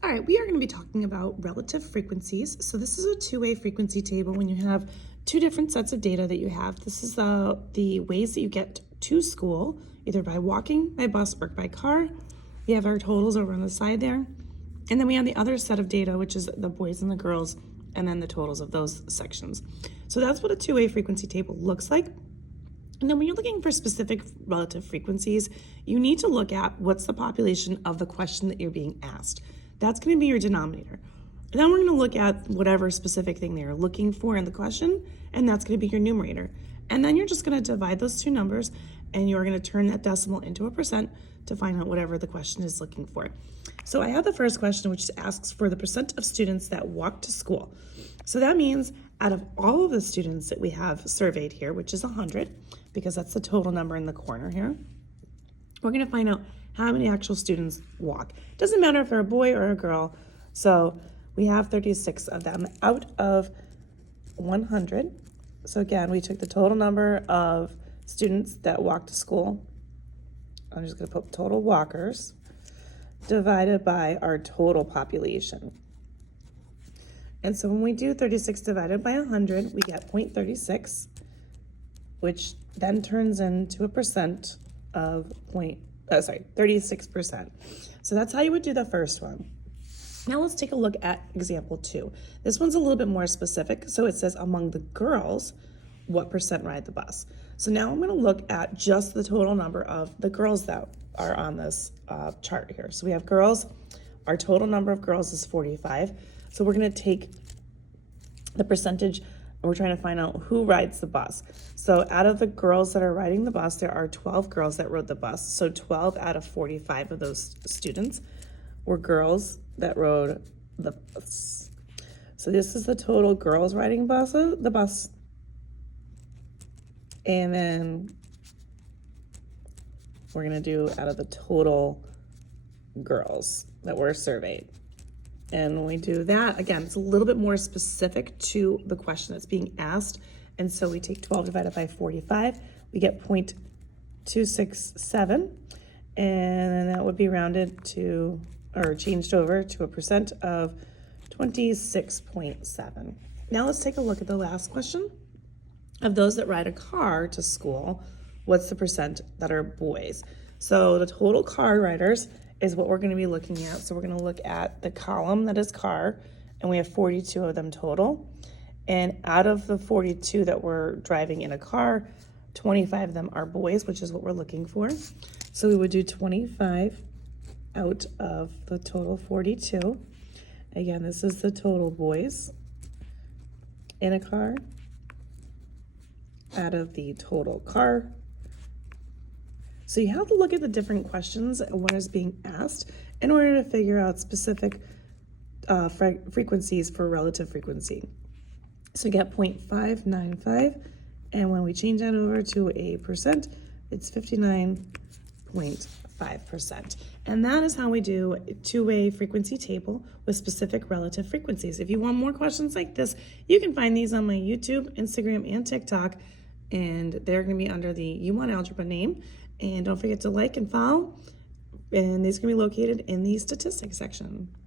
All right, we are going to be talking about relative frequencies. So this is a two-way frequency table when you have two different sets of data that you have. This is the ways that you get to school, either by walking, by bus, or by car. We have our totals over on the side there. And then we have the other set of data, which is the boys and the girls, and then the totals of those sections. So that's what a two-way frequency table looks like. And then when you're looking for specific relative frequencies, you need to look at what's the population of the question that you're being asked. That's going to be your denominator. And then we're going to look at whatever specific thing they're looking for in the question, and that's going to be your numerator. And then you're just going to divide those two numbers, and you're going to turn that decimal into a percent to find out whatever the question is looking for. So I have the first question, which asks for the percent of students that walk to school. So that means out of all of the students that we have surveyed here, which is 100, because that's the total number in the corner here, we're going to find out how many actual students walk. Doesn't matter if they're a boy or a girl. So we have 36 of them out of 100. So again, we took the total number of students that walk to school. I'm just going to put total walkers divided by our total population. And so when we do 36 divided by 100, we get 0.36, which then turns into a percent of 36%. So that's how you would do the first one. Now let's take a look at example 2. This one's a little bit more specific. So it says among the girls, what percent ride the bus? So now I'm going to look at just the total number of the girls that are on this chart here. So we have girls. Our total number of girls is 45. So we're going to take the percentage, and we're trying to find out who rides the bus. So out of the girls that are riding the bus, there are 12 girls that rode the bus. So 12 out of 45 of those students were girls that rode the bus. So this is the total girls riding the bus. And then we're going to do out of the total girls that were surveyed. And when we do that, again, it's a little bit more specific to the question that's being asked. And so we take 12 divided by 45, we get 0.267, and then that would be rounded to, or changed over to a percent of 26.7. Now let's take a look at the last question. Of those that ride a car to school, what's the percent that are boys? So the total car riders is what we're going to be looking at. So we're going to look at the column that is car, and we have 42 of them total. And out of the 42 that we're driving in a car, 25 of them are boys, which is what we're looking for. So we would do 25 out of the total 42. Again, this is the total boys in a car out of the total car. So you have to look at the different questions and what is being asked in order to figure out specific frequencies for relative frequency. So you get 0.595, and when we change that over to a percent, it's 59.5%. And that is how we do a two-way frequency table with specific relative frequencies. If you want more questions like this, you can find these on my YouTube, Instagram, and TikTok, and they're going to be under the YouWantAlgebra name. And don't forget to like and follow, and these can be located in the statistics section.